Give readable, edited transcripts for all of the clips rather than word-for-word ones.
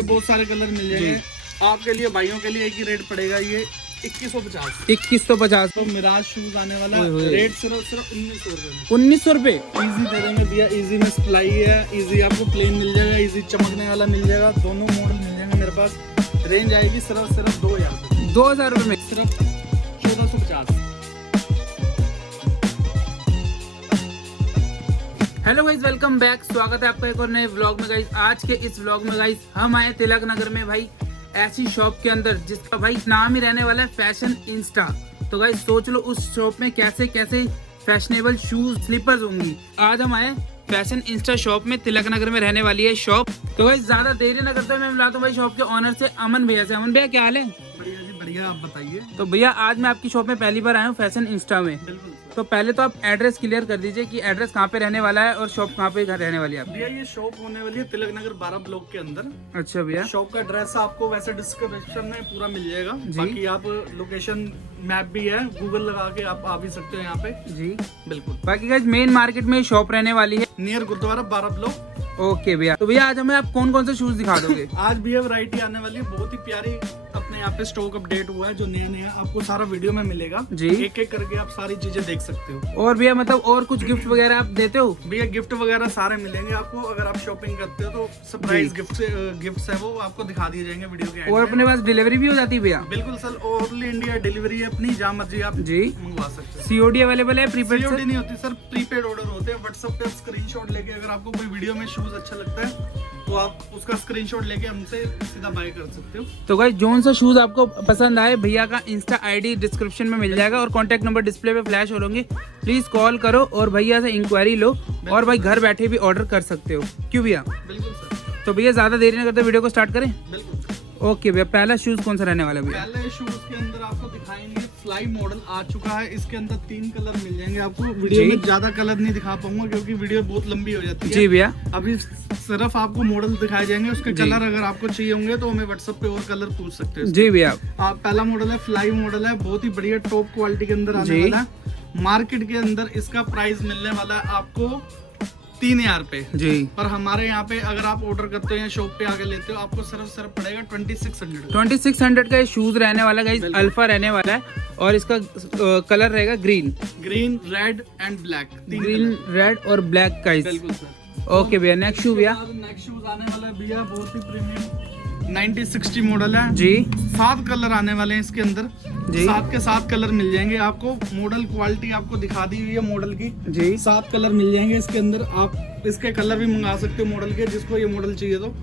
बहुत सारे कलर मिल जाएंगे आपके लिए, भाइयों के लिए एक ही रेट पड़ेगा, ये 2150। 2150। तो मिराज शूज आने वाला है, रेट सिर्फ 1900 रुपए। 1900 रुपए। इजी दे देंगे भैया, इजी में सिलाई है, इजी आपको प्लेन मिल जाएगा, इजी चमकने वाला मिल जाएगा, दोनों मॉडल मिल जाएंगे मेरे पास। रेंज आएगी सिर्फ 2000 2000 रुपए में, सिर्फ 1450। Hello guys, welcome back. स्वागत है आपका एक और नए व्लॉग में गाइस। आज के इस व्लॉग में गाइस हम आए तिलक नगर में भाई, ऐसी शॉप के अंदर जिसका भाई नाम ही रहने वाला है फैशन इंस्टा। तो गाइस सोच लो उस शॉप में कैसे कैसे फैशनेबल शूज स्लीपर्स होंगी। आज हम आए फैशन इंस्टा शॉप में, तिलक नगर में रहने वाली है शॉप। तो गाइस ज्यादा देरी न करते हुए मैं मिलाता हूँ भाई शॉप के ऑनर से, अमन भैया से। अमन भैया क्या हाल है? बढ़िया जी बढ़िया, आप बताइए। तो भैया आज मैं आपकी शॉप में पहली बार आया हूँ फैशन इंस्टा में। बिल्कुल। तो पहले तो आप एड्रेस क्लियर कर दीजिए कि एड्रेस कहाँ पे रहने वाला है और शॉप कहाँ पे रहने वाली है। भैया ये शॉप होने वाली है तिलक नगर 12 ब्लॉक के अंदर। अच्छा भैया। शॉप का एड्रेस आपको वैसे डिस्क्रिप्शन में पूरा मिल जाएगा, बाकी आप लोकेशन मैप भी है, गूगल लगा के आप आ भी सकते हो यहाँ पे जी। बिल्कुल। बाकी गाइस मेन मार्केट में शॉप रहने वाली है, नियर गुरुद्वारा 12 ब्लॉक। ओके भैया। तो भैया आज हमें आप कौन कौन से शूज दिखा दोगे? आज भी वैरायटी आने वाली है, बहुत ही प्यारी। अपने यहाँ पे स्टॉक अपडेट हुआ है जो नया नया, आपको सारा वीडियो में मिलेगा जी। एक एक करके आप सारी चीजें देख सकते हो। और भैया मतलब और कुछ गिफ्ट वगैरह आप देते हो? भैया गिफ्ट वगैरह सारे मिलेंगे आपको, अगर आप शॉपिंग करते हो तो सरप्राइज गिफ्ट्स है वो आपको दिखा दिए जाएंगे वीडियो के एंड और में। अपने पास डिलीवरी भी हो जाती है भैया? बिल्कुल सर, ऑल इंडिया डिलीवरी है अपनी, जहाँ मर्जी आप जी मंगवा सकते हैं। सीओडी अवेलेबल है? प्रीपेड सीओडी नहीं होती सर, प्रीपेड ऑर्डर होते हैं। व्हाट्सएप पे स्क्रीनशॉट लेके अगर आपको कोई वीडियो में शूज अच्छा लगता है तो आप उसका स्क्रीनशॉट लेके हमसे सीधा बाय कर सकते हो। तो गाइस जोन सा शूज आपको पसंद आए, भैया का इंस्टा आईडी डिस्क्रिप्शन में मिल जाएगा और कॉन्टैक्ट नंबर डिस्प्ले पे फ्लैश हो होंगे। प्लीज कॉल करो और भैया से इंक्वायरी लो और भाई घर बैठे भी ऑर्डर कर सकते हो। क्यों भैया? बिल्कुल सर। तो भैया ज्यादा देरी न करते वीडियो को स्टार्ट करें। बिल्कुल। ओके भैया, पहला शूज कौन सा रहने वाला है भैया? पहले शूज के अंदर आपको दिखाएंगे, फ्लाई मॉडल आ चुका है। इसके अंदर 3 कलर मिल जाएंगे आपको। वीडियो में ज्यादा कलर नहीं दिखा पाऊंगा क्योंकि वीडियो बहुत लंबी हो जाती है। जी भैया। अभी सिर्फ आपको मॉडल दिखाए जाएंगे, उसके कलर अगर आपको चाहिए होंगे तो हमें व्हाट्सएप पे और कलर पूछ सकते हो। जी भैया। पहला मॉडल है फ्लाई मॉडल है, बहुत ही बढ़िया टॉप क्वालिटी के अंदर आने वाला है। मार्केट के अंदर इसका प्राइस मिलने वाला है आपको 3000 रुपए जी। पर हमारे यहाँ पे अगर आप ऑर्डर करते हो या शॉप पे आके लेते हो आपको सिर्फ पड़ेगा 2600। 2600 का ये शूज रहने वाला है, अल्फा रहने वाला है और इसका कलर रहेगा green red and black. Green red और ब्लैक का। बिल्कुल सर। ओके भैया, नेक्स्ट शू भैया। नेक्स्ट शूज आने वाला है भैया, बहुत ही प्रीमियम 9060 मॉडल है जी। 7 कलर आने वाले हैं इसके अंदर जी। 7 के 7 कलर मिल जाएंगे आपको। मॉडल क्वालिटी आपको दिखा दी हुई है मॉडल की जी। 7 कलर मिल जाएंगे इसके अंदर। आप इसके कलर भी मंगा सकते हो मॉडल के, जिसको ये मॉडल चाहिए तो।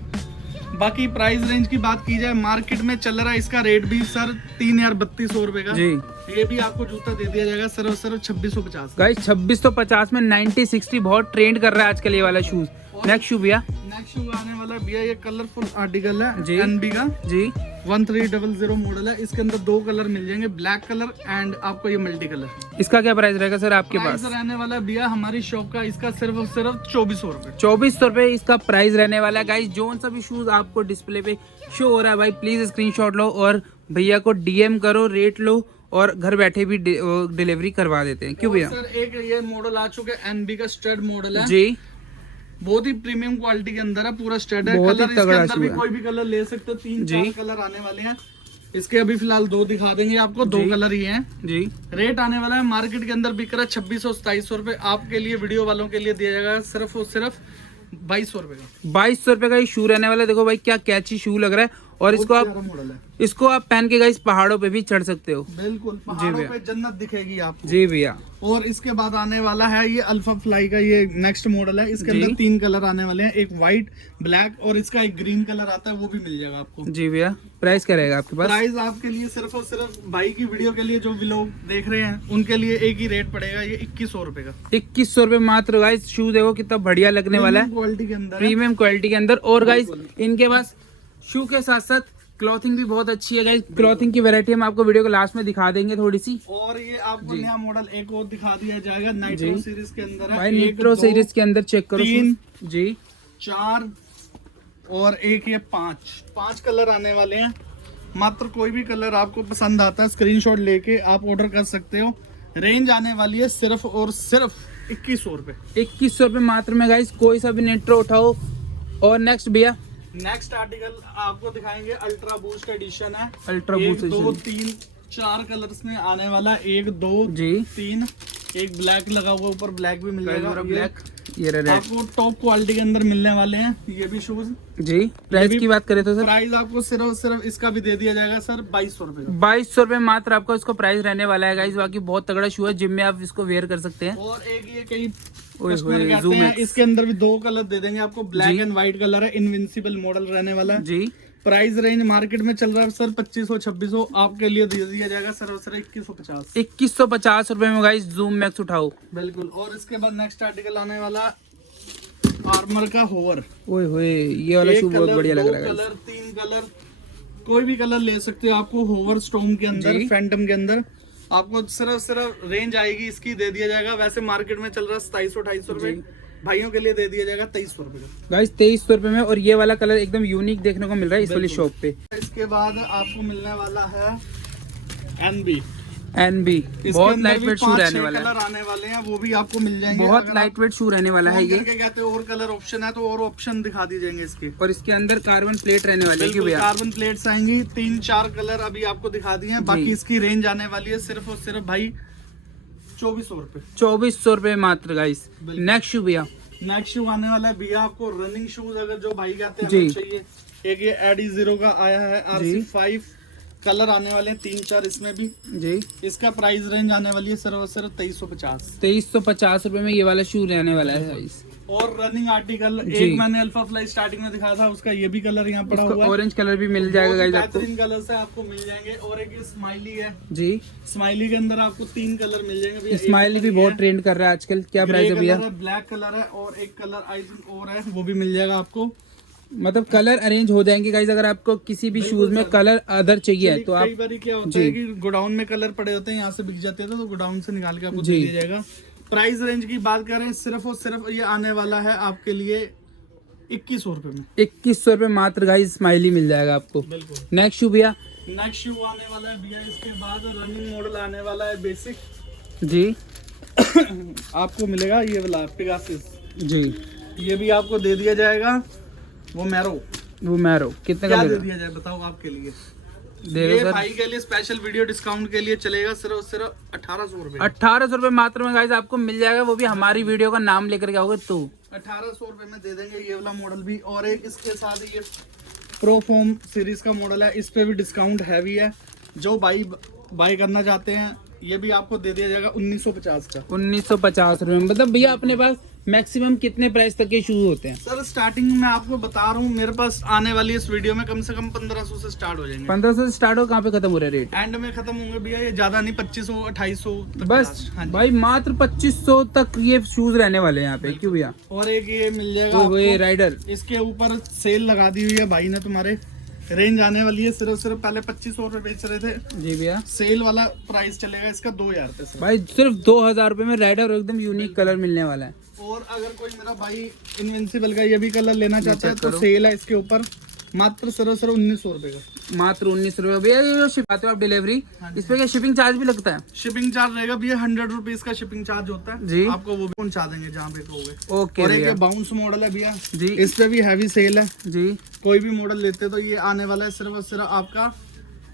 बाकी प्राइस रेंज की बात की जाए, मार्केट में चल रहा है इसका रेट भी सर 3000-3200 रुपए का जी। ये भी आपको जूता दे दिया जाएगा सिर्फ 2650। गाइस 2650 में 9060 बहुत ट्रेंड कर रहा है आजकल ये वाला शूज। नेक्स्ट शू भैया। नेक्स्ट शू आने वाला भैया, ये कलरफुल आर्टिकल है जी। एनबी का जी। 1300 मॉडल है। इसके अंदर 2 कलर मिल जाएंगे, ब्लैक कलर एंड आपको ये मल्टी कलर। इसका क्या प्राइस रहेगा सर आपके प्राइस पास? रहने वाला भैया हमारी शॉप का इसका सिर्फ 2400 रुपए। 2400 रुपए इसका प्राइस रहने वाला है। गाइस जोन सा भी शूज आपको डिस्प्ले पे शो हो रहा है भाई, प्लीज स्क्रीनशॉट लो और भैया को डीएम करो, रेट लो और घर बैठे भी डिलीवरी करवा देते हैं। क्यों भैया? सर एक ये मॉडल आ चुका है एनबी का स्ट्रेट मॉडल है जी। बहुत ही प्रीमियम क्वालिटी के अंदर है, पूरा स्ट्रेट है। बहुत ही कलर इसके तगड़ा अंदर भी शू है। कोई भी कलर ले सकते हो, 3-4 जी। कलर आने वाले हैं इसके। अभी फिलहाल 2 दिखा देंगे आपको, 2 कलर ही हैं जी। रेट आने वाला है मार्केट के अंदर बिक रहा है 2600-2700 रुपए। आपके लिए वीडियो वालों के लिए दिया जाएगा सिर्फ और सिर्फ 2200 रुपए का। 2200 रुपए का ये शू रहने वाला है। देखो भाई क्या कैची शू लग रहा है और इसको आप मॉडल है, इसको आप पहन के गाइस पहाड़ों पे भी चढ़ सकते हो। बिल्कुल पहाड़ों पे जन्नत दिखेगी आपको। जी भैया। और इसके बाद आने वाला है ये अल्फा फ्लाई का, ये नेक्स्ट मॉडल है। इसके जी। अंदर 3 कलर आने वाले हैं, एक व्हाइट, ब्लैक और इसका एक ग्रीन कलर आता है, वो भी मिल जाएगा आपको। जी भैया। प्राइस क्या रहेगा आपके पास? प्राइस आपके लिए सिर्फ और सिर्फ भाई की वीडियो के लिए जो भी लोग देख रहे हैं उनके लिए एक ही रेट पड़ेगा, ये 2100 रुपए का। 2100 रुपए मात्र। गाइस शू देखो कितना बढ़िया लगने वाला है, क्वालिटी के अंदर है। प्रीमियम क्वालिटी के अंदर। और गाइस इनके पास शू के साथ साथ क्लॉथिंग भी बहुत अच्छी है गाइस। क्लॉथिंग की वैरायटी हम आपको वीडियो के लास्ट में दिखा देंगे थोड़ी सी। और ये आपको नया मॉडल एक और दिखा दिया जाएगा, नाइट्रो सीरीज के अंदर है। भाई नाइट्रो सीरीज के अंदर चेक करो। 3 जी 4 और एक ये 5 कलर आने वाले हैं। मात्र कोई भी कलर आपको पसंद आता है स्क्रीनशॉट लेके आप ऑर्डर कर सकते हो। रेंज आने वाली है सिर्फ और सिर्फ 2100 रुपए। 2100 रुपए मात्र में गाइस, कोई सा भी नेट्रो उठाओ। और नेक्स्ट भैया नेक्स्ट आर्टिकल आपको दिखाएंगे, अल्ट्रा बूस्ट एडिशन है। अल्ट्रा एक, बूस्ट 2, 3, 4 कलर्स में आने वाला, 1, 2, जी 3, एक ब्लैक लगा हुआ, ऊपर ब्लैक भी मिल जाएगा। ब्लैक, ये रेड आपको टॉप क्वालिटी के अंदर मिलने वाले हैं ये भी शूज। जी। प्राइस की बात करें तो सर, प्राइस आपको सिर्फ इसका भी दे दिया जाएगा सर 2200 रुपए का। 2200 रुपए मात्र आपको इसको प्राइस रहने वाला है गाइस। बाकी बहुत तगड़ा शू है, जिम में आप इसको वेयर कर सकते हैं। और एक ये कई ओए कस्टमर होए, कहते Zoom हैं, X। इसके अंदर भी 2 कलर दे देंगे आपको, ब्लैक जी। एंड व्हाइट कलर है, इनविंसिबल मॉडल रहने वाला है। जी। प्राइस रेंज मार्केट में चल रहा है सर 2500-2600, आपके लिए दे दिया जाएगा सर 2150। 2150 रुपए में गाइस जूम मैक्स उठाओ। बिल्कुल। और इसके बाद नेक्स्ट आर्टिकल आने वाला आर्मर का होवर। ओए होए, ये वाला शू बहुत बढ़िया लग रहा है गाइस। कलर, 3 कलर, कोई भी कलर ले सकते हो। आपको होवर स्टॉर्म के अंदर, जी। फैंटम के अंदर आपको सिर्फ रेंज आएगी इसकी, दे दिया जाएगा। वैसे मार्केट में चल रहा है 2700-2800 रुपए, भाइयों के लिए दे दिया जाएगा 2300 रुपए का गाइस। 2300 रुपए में, और ये वाला कलर एकदम यूनिक देखने को मिल रहा है इस वाली शॉप पे। इसके बाद आपको मिलने वाला है एनबी। एनबी, बहुत लाइट वेट शू रहने वाला कलर है। आने वाले हैं, वो भी आपको मिल जाएंगे। बहुत अगर लाइट वेट शू रहने वाला आप है फोन ये। करके कहते हो और कलर ऑप्शन है तो और ऑप्शन दिखा दिए जाएंगे इसके। और इसके अंदर कार्बन प्लेट रहने वाली है कि भैया। कार्बन प्लेट्स आएंगी, 3-4 कलर अभी आपको दिखा दिए हैं। बाकी इसकी रेंज आने वाली है सिर्फ और सिर्फ भाई 2400 रुपए। 2400 रुपए मात्र गाइस। नेक्स्ट शू भैया, नेक्स्ट शू आने वाला है भैया आपको रनिंग शूज, अगर जो भाई कहते हैं जी। हमें चाहिए। एक ये एडी 0 का आया है, RC5 कलर आने वाले हैं 3-4 इसमें भी। जी। इसका प्राइस रेंज आने वाली है सिर्फ 2350। 2350 रुपए में ये वाला शू रहने वाला है गाइस। और रनिंग आर्टिकल जी। एक मैंने अल्फा फ्लाई स्टार्टिंग में दिखाया था, उसका ये भी कलर यहाँ पड़ा हुआ है। ऑरेंज कलर भी मिल जाएगा गाइस आपको। बेहतरीन कलर से आपको मिल जाएंगे। और एक स्माइली है, जी। स्माइली के अंदर आपको 3 कलर मिल जाएंगे भैया। स्माइली भी बहुत ट्रेंड कर रहा है आजकल। क्या प्राइस है भैया? ब्लैक कलर है और एक कलर आई थिंक और है, वो भी मिल जाएगा आपको। मतलब कलर अरेंज हो जाएंगे गाइस। अगर आपको किसी भी शूज में कलर अदर चाहिए तो कई आप, बार क्या होता है कि गोडाउन में कलर पड़े होते हैं, यहाँ से बिक जाते हैं, तो गोडाउन से निकाल के आपको दे दिया जाएगा। प्राइस रेंज की बात करें, सिर्फ और सिर्फ ये आने वाला है आपके लिए 2100 रुपए में। 2100 रुपए मात्र गाइस। स्माइली मिल जाएगा आपको। बिल्कुल। नेक्स्ट शू भैया, नेक्स्ट शू आने वाला है भैया, इसके बाद रनिंग मॉडल आने वाला है बेसिक। जी। आपको मिलेगा ये वाला पेगासस। जी। ये भी आपको दे दिया जाएगा। वो मैरो, वो मैरो कितने का क्या दे मिलेगा? दिया जाए बताओ आपके लिए? दे दो ये सर। भाई के लिए स्पेशल वीडियो डिस्काउंट के लिए चलेगा सिर्फ सिर्फ 1800 रुपए। 1800 रुपए मात्र में गाइस आपको मिल जाएगा, वो भी हमारी वीडियो का नाम लेकर के आओगे तो। 1800 रुपए में दे देंगे ये वाला मॉडल भी। और एक इसके साथ ये प्रो फॉर्म सीरीज का मॉडल है, इस पे भी डिस्काउंट हैवी है। जो बाई करना चाहते हैं ये भी आपको दे दिया जाएगा 1950 का। 1950 रुपए। मतलब भैया अपने पास मैक्सिमम कितने प्राइस तक के शूज होते हैं? सर स्टार्टिंग में आपको बता रहा हूँ, मेरे पास आने वाली इस वीडियो में कम से कम 1500 से स्टार्ट हो जाएंगे। 1500 से स्टार्ट हो, कहाँ पे खत्म हो रहा है रेट? एंड में खत्म होंगे भैया, ये ज्यादा नहीं, 2500-2800 तक बस हाँ जी। भाई मात्र 2500 तक ये शूज रहने वाले हैं यहाँ पे। क्यों भैया? और एक ये मिल जाएगा वो आपको, राइडर। इसके ऊपर सेल लगा दी हुई है भाई ने तुम्हारे। रेंज आने वाली है सिर्फ पहले 2500 रुपए बेच रहे थे, जी भैया। सेल वाला प्राइस चलेगा इसका 2000 रुपए से। भाई सिर्फ 2000 रुपए में राइडर और एकदम यूनिक कलर मिलने वाला है। और अगर कोई मेरा भाई इनविंसिबल का ये भी कलर लेना चाहता है चेक तो करो। सेल है इसके ऊपर मात्र सिर्फ 1900 रुपए का। मात्र 1900 रुपए भैया। ये जो शिपाते हो आप डिलीवरी, इस पे क्या शिपिंग चार्ज भी लगता है? शिपिंग चार्ज रहेगा भैया 100 रुपीज का शिपिंग चार्ज होता है जी। आपको, वो भी पहुंचा देंगे जहाँ पे कहोगे। ओके और एक भैया। ये बाउंस मॉडल है भैया जी। इस पे भी हैवी सेल है। जी। कोई भी मॉडल लेते तो ये आने वाला है सिर्फ और सिर्फ आपका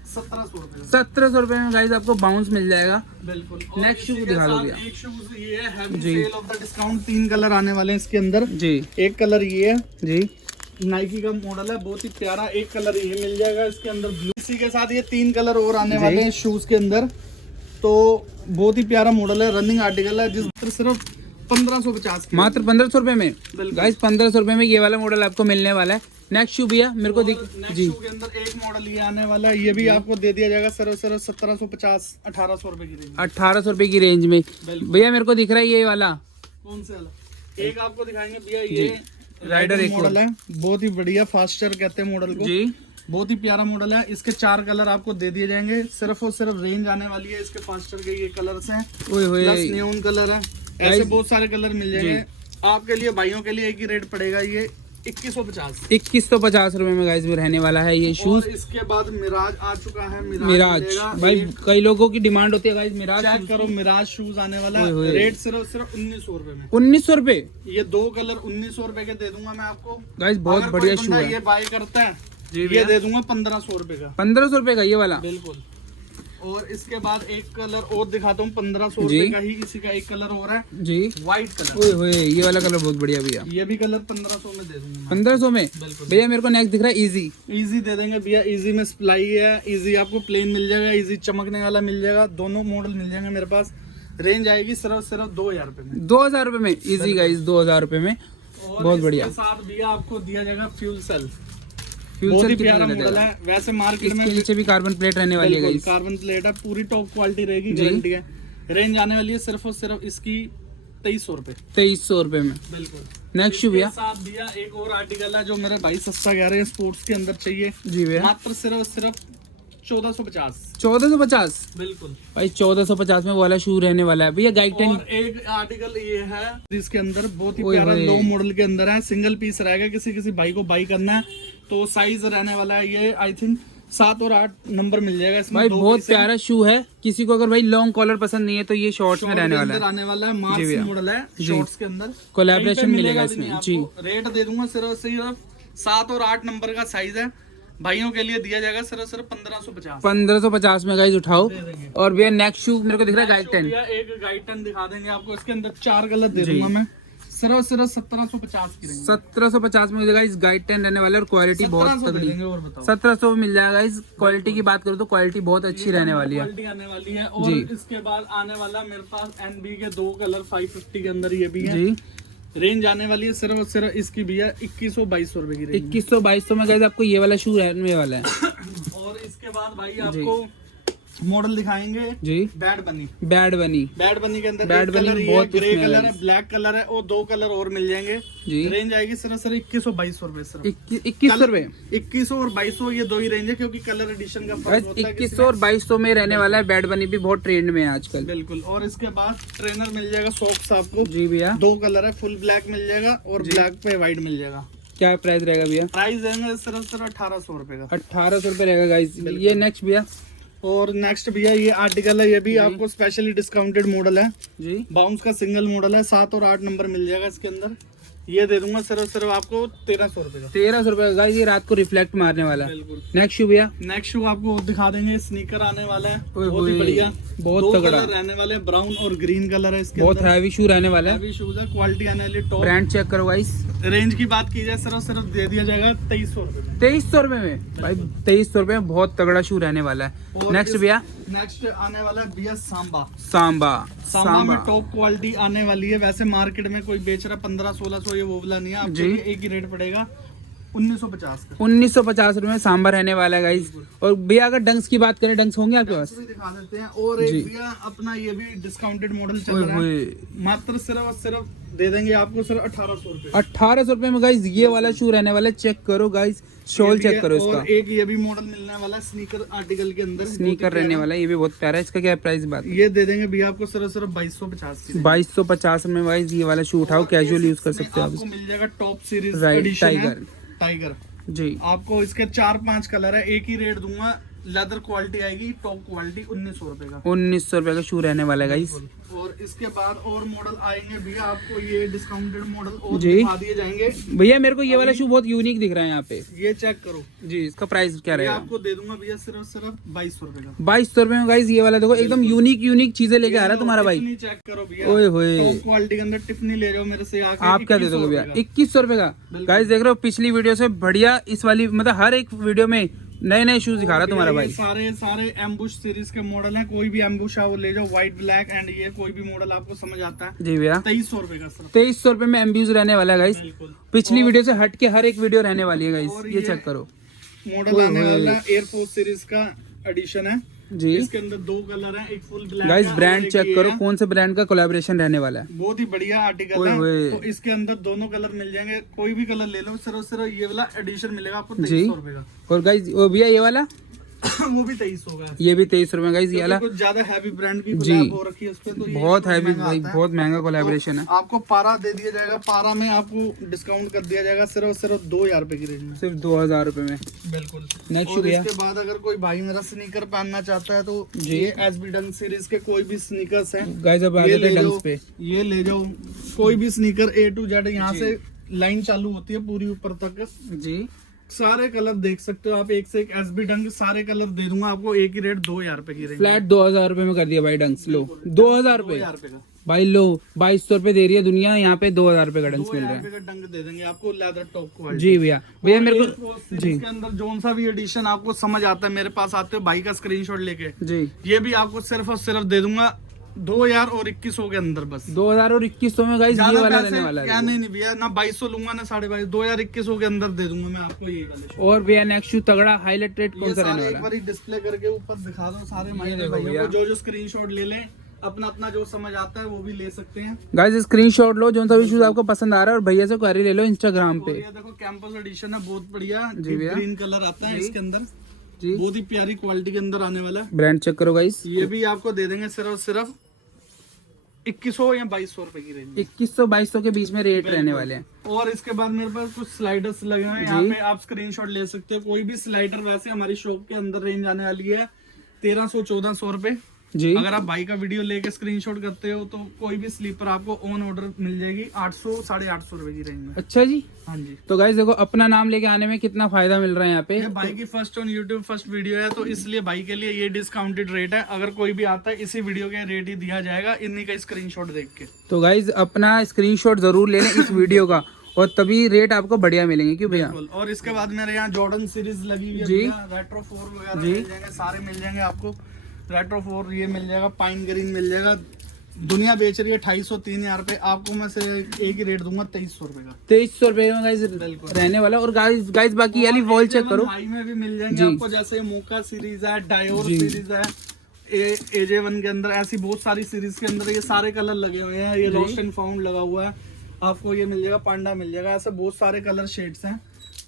1700 रुपए। 1700 रुपए में गाइस आपको बाउंस मिल जाएगा। बिल्कुल। Next shoe दिखा दो भैया। एक शूज ये है हैवी जी। Sale of the discount, 3 colour आने वाले हैं इसके अंदर। जी। एक कलर ये है, जी। नाइकी का मॉडल है, बहुत ही प्यारा। एक कलर ये मिल जाएगा इसके अंदर ब्लू। इसी के साथ ये 3 कलर और आने वाले हैं शूज के अंदर। तो बहुत ही प्यारा मॉडल है, रनिंग आर्टिकल है, जिस सिर्फ 1550 की। मात्र 1500 रुपए में बिल्कुल। गाइस। 1500 रुपए में ये वाला मॉडल आपको मिलने वाला है। नेक्स्ट शू भैया मेरे को दिख नेक्स्ट जी। शू के अंदर एक मॉडल ये आने वाला है, ये भी आपको दे दिया जाएगा सिर्फ 1750-1800 रुपए की रेंज। 1800 रुपए की रेंज में भैया मेरे को दिख रहा है ये वाला। कौन से वाला? एक आपको दिखाएंगे भैया, ये राइडर एक मॉडल है, बहुत ही बढ़िया, फास्टर कहते हैं मॉडल को जी। बहुत ही प्यारा मॉडल है। इसके 4 कलर आपको दे दिए जाएंगे। सिर्फ और सिर्फ रेंज आने वाली है इसके फास्टर के ये कलर्स हैं, ओए होए। प्लस नियॉन कलर है। ऐसे बहुत सारे कलर मिल जाएंगे आपके लिए। भाइयों के लिए एक ही रेट पड़ेगा, ये 2150। 2150 रुपए में गाइस में रहने वाला है ये और शूज। इसके बाद मिराज आ चुका है। मिराज मिलेगा भाई एक- कई लोगों की डिमांड होती है गाइस मिराज चेक shoes करो, की। मिराज शूज आने वाला ओए है। होए। रेट सिर्फ 1900 रुपए में। 1900 रुपए ये 2 कलर 1900 रुपए के दे दूंगा मैं आपको। गाइस, बहुत अगर बढ़िया कोई शू बंदा है। ये बाय करता है जी ये भैया। दे दूंगा 1500 रुपए का। 1500 रुपए का ये वाला। बिल्कुल। और इसके बाद एक कलर और दिखाता हूँ 1500 जी। रुपए का ही। इसी का एक कलर और है, जी व्हाइट कलर। ओए होए, ये वाला कलर बहुत बढ़िया भैया। ये भी कलर 1500 में दे दूंगा मैं। 1500 में बिल्कुल। भैया। मेरे को नेक्स्ट दिख रहा है इजी। इजी दे देंगे भैया। इजी में सप्लाई है। इजी आपको प्लेन मिल जाएगा, इजी चमकने वाला मिल जाएगा। दोनों मॉडल मिल जाएंगे मेरे पास। रेंज आएगी सिर्फ 2000 रुपए में। 2000 रुपए में इजी गाइस, 2000 रुपए में। और बहुत इसके बढ़िया। साथ भैया आपको दिया जाएगा फ्यूल सेल। फ्यूल बहुत सेल ही कितना प्यारा का मॉडल देगा? है। वैसे मार्केट में इसके नीचे भी कार्बन प्लेट रहने वाली है बिल्कुल गाइस। कार्बन प्लेट है, पूरी टॉप क्वालिटी रहेगी, जी। गारंटी है। रेंज आने वाली है सिर्फ और सिर्फ इसकी 2300 रुपए। 2300 रुपए में। बिल्कुल। नेक्स्ट शू भैया। इसके साथ भैया एक और आर्टिकल है जो मेरे भाई सस्ता कह रहे हैं, स्पोर्ट्स के अंदर चाहिए। जी भैया। मात्र सिर्फ 1450। 1450 बिल्कुल। भाई, 1450 में वो वाला शू रहने वाला है भैया। गाइड 10 और एक आर्टिकल ये है जिसके अंदर बहुत ही ओए प्यारा होए। लो मॉडल के अंदर है। सिंगल पीस रहेगा, किसी भाई को बाई करना है तो साइज रहने वाला है ये आई थिंक 7 और 8 नंबर मिल जाएगा इसमें। भाई 2 बहुत पीस है। प्यारा शू है। किसी को अगर भाई लॉन्ग कॉलर पसंद नहीं है तो ये शॉर्ट्स में शॉर्ट रहने के वाला अंदर है। आने वाला है। जी मार्क्स भैया। मॉडल है जी। शॉर्ट्स के अंदर। कोलैबोरेशन कहीं पे मिलेगा भी नहीं इसमें। आपको। रेट दे दूंगा सिर्फ 7 और 8 नंबर का साइज है। भाइयों के लिए दिया जाएगा सिर्फ 1550। 1550 में गाइस उठाओ। दे देंगे। और भैया नेक्स्ट शू मेरे को दिख रहा है गाइड 10। भैया एक गाइड 10 दिखा देंगे आपको। इसके अंदर 4 कलर दे जी। दूंगा मैं। सिर्फ 1750 की रहेंगे। 1750 में गाइस गाइड 10 रहने वाले और क्वालिटी बहुत 1700 दे तगड़ी। देंगे। और बताओ। 1700 में मिल जाएगा। इस क्वालिटी की बात करूँ तो क्वालिटी बहुत अच्छी रहने वाली है। क्वालिटी आने वाली है। और जी। इसके बाद आने वाला मेरे पास एनबी के 2 कलर 550 के अंदर ये भी है। जी। रेंज आने वाली है सिर्फ और सिर्फ इसकी भी है 2100-2200 रुपए की रेंज। 2100-2200 में गाइस आपको ये वाला शू रहने वाला है। और इसके बाद भाई आपको मॉडल दिखाएंगे जी। बैड बनी। बैड बनी। बैड बनी के अंदर बैड एक बनी कलर ये बहुत ग्रे इसमें कलर है। है, ब्लैक कलर है और 2 कलर और मिल जाएंगे। जी। रेंज आएगी सिर्फ 2100-2200 रुपए। सिर्फ 2100 रुपए 2100 और 2200 ये 2 ही रेंज है क्योंकि कलर एडिशन का फर्क गाइस। होता है। 2100 और 2200 में रहने वाला है। बैड बनी भी बहुत ट्रेंड में है आजकल। बिल्कुल। और इसके बाद ट्रेनर मिल जाएगा सॉक्स आपको। जी भैया। 2 कलर है, फुल ब्लैक मिल जाएगा और जी। ब्लैक पे व्हाइट मिल जाएगा। क्या प्राइस रहेगा भैया? प्राइस देंगे सिर्फ 1800 रुपए का। 1800 रुपए रहेगा गाइस। ये नेक्स्ट भैया। और नेक्स्ट भैया ये आर्टिकल है, ये भी जी। आपको स्पेशली डिस्काउंटेड मॉडल है। जी। बाउंस का सिंगल मॉडल है। 7 और 8 नंबर मिल जाएगा इसके अंदर। ये दे दूंगा सिर्फ आपको 1300 रुपए का। 1300 रुपए गाइस। ये रात को रिफ्लेक्ट मारने वाला है। बिल्कुल। नेक्स्ट शू भैया। नेक्स्ट शू आपको दिखा देंगे। स्नीकर आने वाला है, ओए बहुत ही होए, बढ़िया। बहुत 2 तगड़ा। कलर रहने वाले, ब्राउन और ग्रीन कलर है इसके बहुत अंदर। हैवी शू रहने वाला है। हैवी शूज है, क्वालिटी आने वाली टॉप। ब्रांड चेक करो गाइस। रेंज की बात की जाए सिर्फ दे दिया जाएगा 2300 रुपए में। 2300 रुपए में भाई। 2300 रुपए में बहुत तगड़ा शू रहने वाला है। और नेक्स्ट इस- भैया। नेक्स्ट आने वाला है भैया सांबा। सांबा। सांबा में टॉप क्वालिटी आने वाली है। वैसे मार्केट में कोई बेच रहा है 1500-1600, ये वो वाला नहीं है। आपके जी। लिए एक ही रेट पड़ेगा 1950 का। 1950 रुपए में सांभर रहने वाला है गाइस। और भैया अगर डंक्स की बात करें, डंक्स होंगे आपके पास? भी दिखा देते हैं। और जी। एक भैया अपना ये भी डिस्काउंटेड मॉडल चल ओए रहा है। होए। मात्र सिर्फ दे देंगे आपको सिर्फ 1800 रुपए। 1800 रुपए में गाइस ये वाला शू रहने वाला है। चेक करो गाइस, शॉल चेक करो इसका। और एक ये भी मॉडल मिलने वाला है स्नीकर आर्टिकल के अंदर। स्नीकर रहने वाला है, ये भी बहुत प्यारा है। इसका क्या प्राइस बात? ये दे देंगे भैया आपको सिर्फ 2250 की। 2250 में गाइस ये वाला शू उठाओ, कैजुअल यूज कर इसमें सकते हो आप आपको इसको। मिल जाएगा टॉप सीरीज राइट, एडिशन है। टाइगर। टाइगर जी। आपको इसके 4-5 कलर है। एक ही रेट दूंगा। लेदर क्वालिटी आएगी, टॉप क्वालिटी 1900 रुपए का। 1900 रुपए का शू रहने वाला है गाइस। और इसके बाद और मॉडल आएंगे भैया आपको ये डिस्काउंटेड मॉडल और जी। दिखा दिए जाएंगे। भैया मेरे को ये वाला शू बहुत यूनिक दिख रहा है यहाँ पे। ये चेक करो। जी। इसका प्राइस क्या ये रहेगा? आपको दे दूंगा भैया सिर्फ 2200 रुपए का। 2200 रुपए में गाइस ये वाला देखो, एकदम यूनिक चीजें लेके आ रहा है तुम्हारा भाई। टिफनी चेक करो भैया। ओए होए। टॉप क्वालिटी के अंदर टिफनी ले जाओ मेरे से आके। आप क्या दे दोगे भैया? 2100 रुपए का। बिल्कुल। गाइस देख रहे हो पिछली वीडियो से बढ़िया इस वाली, मतलब हर एक वीडियो में नए शूज दिखा रहा है तुम्हारा भाई। सारे एम्बुश सीरीज के मॉडल हैं। कोई भी एम्बुश है वो ले जाओ, व्हाइट ब्लैक एंड ये कोई भी मॉडल आपको समझ आता है। जी भैया। 2300 रुपए का सिर्फ। 2300 रुपए में एम्ब्यूज रहने वाला है गाइस। बिल्कुल। पिछली वीडियो से हट के हर एक वीडियो रहने वाली है गाइस। और ये ये चेक करो। मॉडल आने वाला है एयरफोर्स सीरीज का एडिशन है। जी। इसके अंदर 2 कलर हैं, एक फुल ब्लैक गाइस है और ब्रांड एक चेक ये करो, है। कौन से ब्रांड का कोलैबोरेशन रहने वाला है। बहुत ही बढ़िया आर्टिकल ओए है। होए। तो इसके अंदर दोनों कलर मिल जाएंगे। कोई भी कलर ले लो, सिर्फ ये वाला एडिशन मिलेगा आपको जी। 2300 रुपए का। और गाइस वो भैया ये वाला वो भी 2300 का। ये भी 2300 में गाइस। ये वाला कुछ ज्यादा हैवी ब्रांड की जी collab हो रखी है उस पे, तो ये बहुत हैवी महंगा भाई, आता है। बहुत महंगा कोलैबोरेशन है। तो आपको पारा दे दिया जाएगा, पारा में आपको डिस्काउंट कर दिया जाएगा सिर्फ 2000 रुपए की रेंज में, सिर्फ 2000 रुपए में। बिल्कुल। नेक्स्ट और भैया इसके बाद अगर कोई भाई मेरा स्नीकर पहनना चाहता है तो जी। ये एसबी डंक सीरीज के कोई भी स्नीकर्स हैं गाइस, अब आ ये जाते हैं ले डंक्स जाओ, पे। ये ले जाओ। कोई भी स्नीकर A to Z यहाँ जी। से लाइन चालू होती है पूरी ऊपर तक। जी सारे कलर देख सकते हो आप, एक से एक एसबी डंक सारे कलर दे दूंगा आपको, एक ही रेट 2000 रुपए की रेंज। फ्लैट 2000 रुपए में कर दिया भाई डंक्स। लो 2000 रुपए 2000 रुपए का, भाई, लो 2200 रुपए दे रही है दुनिया, यहाँ पे 2000 रुपए का डंक्स मिल रहा 2000 है। रुपए का डंक दे देंगे आपको, लेदर टॉप क्वालिटी। जी भैया, भैया मेरे को जी इसके अंदर जोन सा भी एडिशन आपको समझ आता है, मेरे पास आते हो भाई का स्क्रीनशॉट लेके, जी ये भी आपको सिर्फ और सिर्फ दे दूंगा 2000 और 2100 के अंदर बस। 2000 और 2100 में गाइस ये ज्यादा वाला पैसे रहने वाला क्या है। नहीं भैया, ना 2200 लूंगा ना 2250, 2000 2100 के अंदर दे दूंगा मैं आपको ये वाले शूज। और भैया नेक्स्ट शू तगड़ा हाईलाइट रेट कौन ये सा रहने सारे एक वाला बार डिस्प्ले करके ऊपर दिखा दो सारे ये माइक देखो भाइयों भैया। को, जो स्क्रीनशॉट ले लें, अपना अपना जो समझ आता है वो भी ले सकते हैं। गाइस? स्क्रीनशॉट लो, जो सा भी शूज आपको पसंद आ रहा है, और भैया से क्वेरी ले लो इंस्टाग्राम और पे। ये देखो कैंपस एडिशन है, बहुत बढ़िया जी भैया। ग्रीन कलर आता है जी। इसके अंदर, जी बहुत ही प्यारी क्वालिटी के अंदर आने वाला है। ब्रांड चेक करो गाइस। ये भी आपको दे देंगे सिर्फ और सिर्फ 2100 या 2200 रुपए की रेंज में। 2100-2200 के बीच में रेट रहने वाले हैं। और इसके बाद मेरे पास कुछ स्लाइडर्स लगे हुए हैं, यहाँ पे आप स्क्रीनशॉट ले सकते हो कोई भी स्लाइडर। वैसे हमारी शॉप के अंदर रेंज आने वाली है 1300-1400 रुपए। जी अगर आप भाई का वीडियो लेके स्क्रीनशॉट करते हो तो कोई भी स्लीपर आपको ऑन ऑर्डर मिल जाएगी 800-850 रुपए की रेंज में। अच्छा जी। हाँ जी। तो गाइस देखो, अपना नाम लेके आने में कितना फायदा मिल रहा है यहाँ पे। ये भाई की first on YouTube first video है, तो इसलिए भाई के लिए ये डिस्काउंटेड रेट है। अगर कोई भी आता है इसी वीडियो के रेट ही दिया जाएगा, इन्हीं का स्क्रीनशॉट देख के। तो गाइस अपना स्क्रीनशॉट जरूर ले लें इस वीडियो का, और तभी रेट आपको बढ़िया मिलेंगे। क्यों भैया? बिल्कुल। और इसके बाद मेरे यहाँ जॉर्डन सीरीज लगी हुई है जी। भैया, रेट्रो 4 वगैरह जी। मिल जाएंगे, सारे मिल जाएंगे आपको। रेट्रो 4 ये मिल जाएगा, पाइन ग्रीन मिल जाएगा। दुनिया बेच रही है 2500-3000 रुपए, आपको मैं से एक ही रेट दूंगा 2300 रुपए का। 2300 रुपए में गाइस बिल्कुल। रहने वाला। और गाइस बाकी वाली वॉल चेक करो। हाई में भी मिल जाएंगे जी। आपको, जैसे मोका सीरीज है, डायोर जी। सीरीज है, AJ1 के अंदर ऐसी बहुत सारी सीरीज के अंदर ये सारे कलर लगे हुए हैं। ये जी। लॉस्ट एंड फाउंड लगा हुआ है आपको, ये मिल जाएगा, पांडा मिल जाएगा, ऐसे बहुत सारे कलर शेड्स हैं।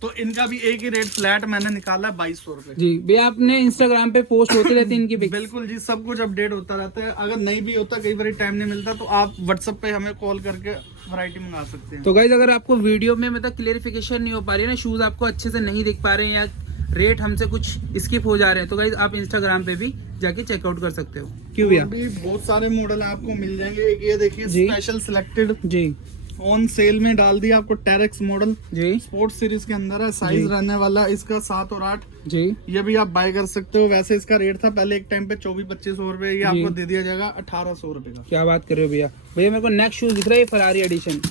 तो इनका भी एक ही रेट फ्लैट मैंने निकाला है 2200 रुपए। जी भैया, आपने इंस्टाग्राम पे पोस्ट होते रहते हैं इनकी पिक्स। बिल्कुल जी, सब कुछ अपडेट होता रहता है। अगर नहीं भी होता, कई बार टाइम नहीं मिलता, तो आप व्हाट्सएप पे हमें कॉल करके वैरायटी मंगा सकते हैं। तो गाइस अगर आपको वीडियो में मतलब क्लियरिफिकेशन नहीं हो पा रही है ना, शूज आपको अच्छे से नहीं दिख पा रहे हैं, या रेट हमसे कुछ स्किप हो जा रहे हैं, तो गाइस आप इंस्टाग्राम पे भी जाके चेकआउट कर सकते हो। क्यों भैया? भी बहुत सारे मॉडल आपको मिल जाएंगे। एक ये देखिए जी। स्पेशल सिलेक्टेड जी ऑन सेल में डाल दिया आपको, टेरेक्स मॉडल जी स्पोर्ट्स सीरीज के अंदर है। साइज जी। रहने वाला है इसका 7 और 8। जी ये भी आप बाय कर सकते हो। वैसे इसका रेट था पहले एक टाइम पे 2400-2500 रुपए, ये आपको दे दिया जाएगा 1800 रुपए का। क्या बात कर रहे हो भैया? भैया मेरे को नेक्स्ट शूज दिख रहा है, फरारी एडिशन,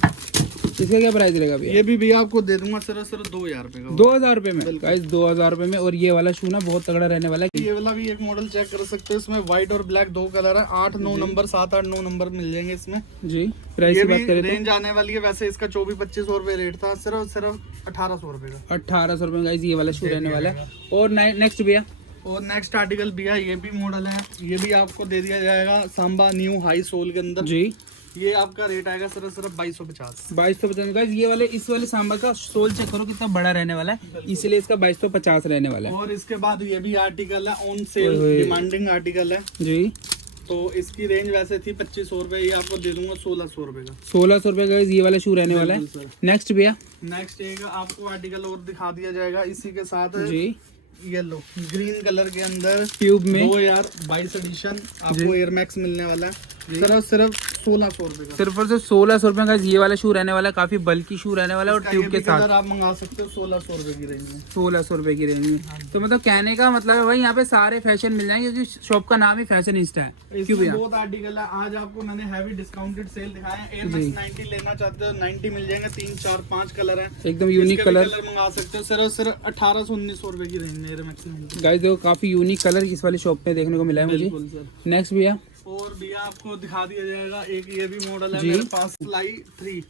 इसका क्या प्राइस रहेगा भैया? ये भी भैया आपको दे दूंगा सिर्फ 2000 रुपए का। 2000 रुपए में बिल्कुल। गाइस, 2000 रुपए में। और ये वाला शू ना बहुत तगड़ा रहने वाला है। ये वाला भी एक मॉडल चेक कर सकते हो, इसमें व्हाइट और ब्लैक 2 कलर है। 8-9 नंबर, 7-8-9 नंबर मिल जाएंगे इसमें। जी प्राइस ये की बात भी करें रेंज आने वाली है। वैसे इसका 2400-2500 रुपए रेट था, सिर्फ 1800 रुपए का। तो 1800 रुपए में गाइस ये वाला शू रहने वाला है। और नेक्स्ट भैया? और नेक्स्ट आर्टिकल भैया ये भी मॉडल है, ये भी आपको दे दिया जाएगा सांबा न्यू हाई सोल के अंदर। जी ये आपका रेट आएगा सिर्फ 2250। 2250 गाइस। ये वाले इस वाले सांबर का सोल चेक करो कितना बड़ा रहने वाला है, इसलिए इसका 2250 रहने वाला है। और इसके बाद ये भी आर्टिकल है ऑन सेल, ओए। डिमांडिंग आर्टिकल है। जी तो इसकी रेंज वैसे थी 2500 रुपए, ये आपको दे दूंगा 1600 रुपए का। 1600 रुपए गाइस ये वाला शू रहने वाला है। बिल्कुल सर। नेक्स्ट भैया? नेक्स्ट एक आपको आर्टिकल और दिखा दिया जाएगा इसी के साथ। जी येलो ग्रीन कलर के अंदर ट्यूब में 2022 एडिशन आपको एयर मैक्स मिलने वाला है, सिर्फ 1600 रुपए का। सिर्फ और सिर्फ 1600 रुपए का ये वाला शू रहने वाला है। काफी बल्की शू रहने वाला है, और इसका ट्यूब ये के भी साथ कलर आप मंगा सकते हो 1600 रुपए की रेंज में। 1600 रुपए की रेंज में। तो मतलब कहने का मतलब है भाई यहाँ पे सारे फैशन मिल जाएंगे, क्योंकि शॉप का नाम ही फैशन इंस्टा है। क्यों इसमें भैया? बहुत आर्टिकल है। आज आपको मैंने हैवी डिस्काउंटेड सेल दिखाया है। एयर मैक्स 90 लेना चाहते हो 90 मिल जाएंगे, 3-4-5 कलर है, एकदम यूनिक कलर मंगा सकते हो सिर्फ 1800-1900 रुपए की रेंज में एयर मैक्स 90। गाइस देखो, काफी यूनिक कलर इस वाली शॉप पे देखने को मिला है मुझे। बिल्कुल सर। नेक्स्ट भैया? और भैया आपको दिखा दिया जाएगा एक ये भी मॉडल है जी। मेरे पास, फ्लाई 3।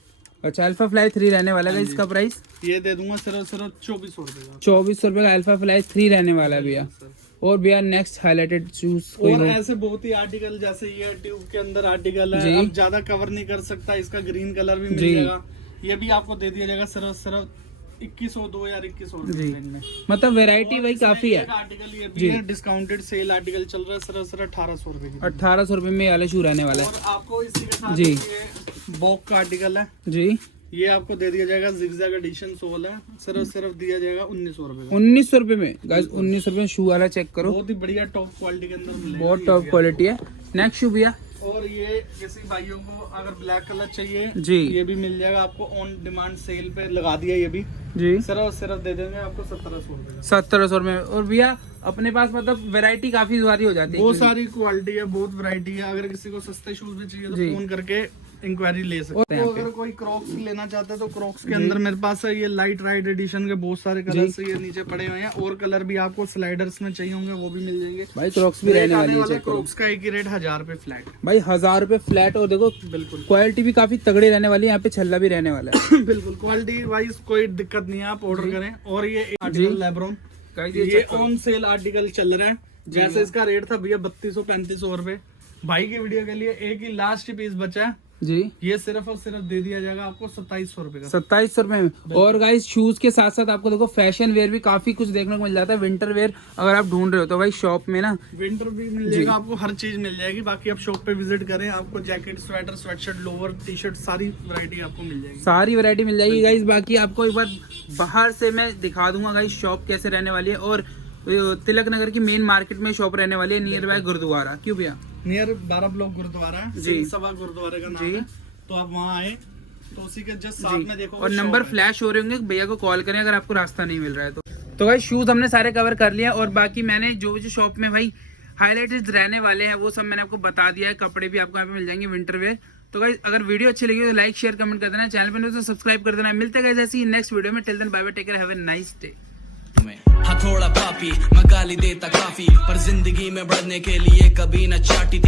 अच्छा, अल्फा फ्लाई 3 रहने वाला है। इसका प्राइस ये दे दूंगा सिर्फ 2400 रुपए का। 2400 रुपए का अल्फा फ्लाई 3 रहने वाला है भैया। सर। और भैया नेक्स्ट हाईलाइटेड शूज कोई और हो? ऐसे बहुत ही आर्टिकल, जैसे ये ट्यूब के अंदर आर्टिकल जी। है, अब ज्यादा कवर नहीं कर सकता, इसका ग्रीन कलर भी मिल जी। जाएगा। ये भी आपको दे दिया जाएगा सिर्फ 2100 2100 जी। रेंज में। मतलब वैरायटी और भाई इसमें काफी है। एक आर्टिकल ये जी। भी है, डिस्काउंटेड सेल आर्टिकल चल रहा है, सरासर 1800 रुपए की। 1800 रुपये में ये वाला शू रहने वाला है। और आपको इसी के साथ जी। ये बॉक का आर्टिकल है, जी ये आपको दे दिया जाएगा, जिगजैग एडिशन सोल है, सिर्फ दिया जाएगा 1900 रुपए का। 1900 रुपये में गाइस, 1900 रुपये में शू वाला चेक करो, बहुत ही बढ़िया टॉप क्वालिटी के अंदर मिलेगा। बहुत ये टॉप भी क्वालिटी है। नेक्स्ट शू भैया, आपको। और ये किसी भाइयों को अगर ब्लैक कलर चाहिए जी। ये भी मिल जाएगा आपको, ऑन डिमांड सेल पे लगा दिया ये भी, जी सिर्फ दे देंगे आपको 1700 रुपए का। 1700 में। और भैया अपने पास मतलब वैरायटी काफी सारी हो जाती है। बहुत सारी क्वालिटी है, बहुत वैरायटी है। अगर किसी को सस्ते शूज में चाहिए तो जी। फोन करके इंक्वायरी ले सकते और हो। अगर कोई क्रॉक्स लेना चाहता है तो क्रॉक्स के अंदर मेरे पास है ये लाइट राइड एडिशन के बहुत सारे कलर्स ये नीचे पड़े हुए हैं, और कलर भी आपको स्लाइडर्स में चाहिए होंगे वो भी मिल जाएंगे। भाई क्रॉक्स भी रहने वाली है, चेक करो क्रॉक्स का एक ही रेट 1000 रुपए फ्लैट। भाई 1000 रुपये फ्लैट। और देखो बिल्कुल क्वालिटी भी काफी तगड़ी रहने वाली है, यहाँ पे छल्ला भी रहने वाला है। बिल्कुल क्वालिटी वाइज कोई दिक्कत नहीं है, आप ऑर्डर करें। और ये आर्टिकल लेब्रोन, गाइस ये check करो। ऑन सेल आर्टिकल चल रहा है। जैसे इसका रेट था भैया 3200-3500 रुपए, भाई की वीडियो के लिए एक ही लास्ट पीस बचा है, जी ये सिर्फ और सिर्फ दे दिया जाएगा आपको 2700 रुपए का। 2700 रुपये में। और गाइस शूज के साथ साथ आपको देखो फैशन वेयर भी काफी कुछ देखने को मिल जाता है। विंटर वेयर अगर आप ढूंढ रहे हो तो भाई शॉप में ना विंटर भी मिल जाएगा आपको, हर चीज मिल जाएगी। बाकी आप शॉप पे विजिट करें, आपको jacket, sweater, sweatshirt, lower, T shirt सारी वैरायटी आपको मिल जाएगी। सारी वैरायटी मिल जाएगी गाइस। बाकी आपको एक बार बाहर से मैं दिखा दूंगा गाइस शॉप कैसे रहने वाली है। और तिलक नगर की मेन मार्केट में शॉप रहने वाली है, नियर बाय गुरुद्वारा। क्यों भैया? नियर 12 ब्लॉक गुरुद्वारा है, जी। सवा गुरुद्वारे का नाम जी। है, तो आप वहाँ आए तो उसी के जस्ट साथ में देखो। और नंबर फ्लैश हो रहे होंगे, भैया को कॉल करें अगर आपको रास्ता नहीं मिल रहा है तो भाई शूज हमने सारे कवर कर लिया। और बाकी मैंने जो जो शॉप में भाई हाईलाइटेड रहने वाले हैं वो सब मैंने आपको बता दिया है। कपड़े भी आपको यहाँ पे मिल जाएंगे विंटर वेयर। तो गाइस अगर वीडियो अच्छी लगी तो लाइक शेयर कमेंट कर देना, चैनल पर तो सब्सक्राइब कर देना। मिलते हैं गाइस ऐसी नेक्स्ट वीडियो में। Till then bye bye, take care, have a nice day. हथौड़ा पापी मैं गाली देता काफी, पर जिंदगी में बढ़ने के लिए कभी न चाटी थी।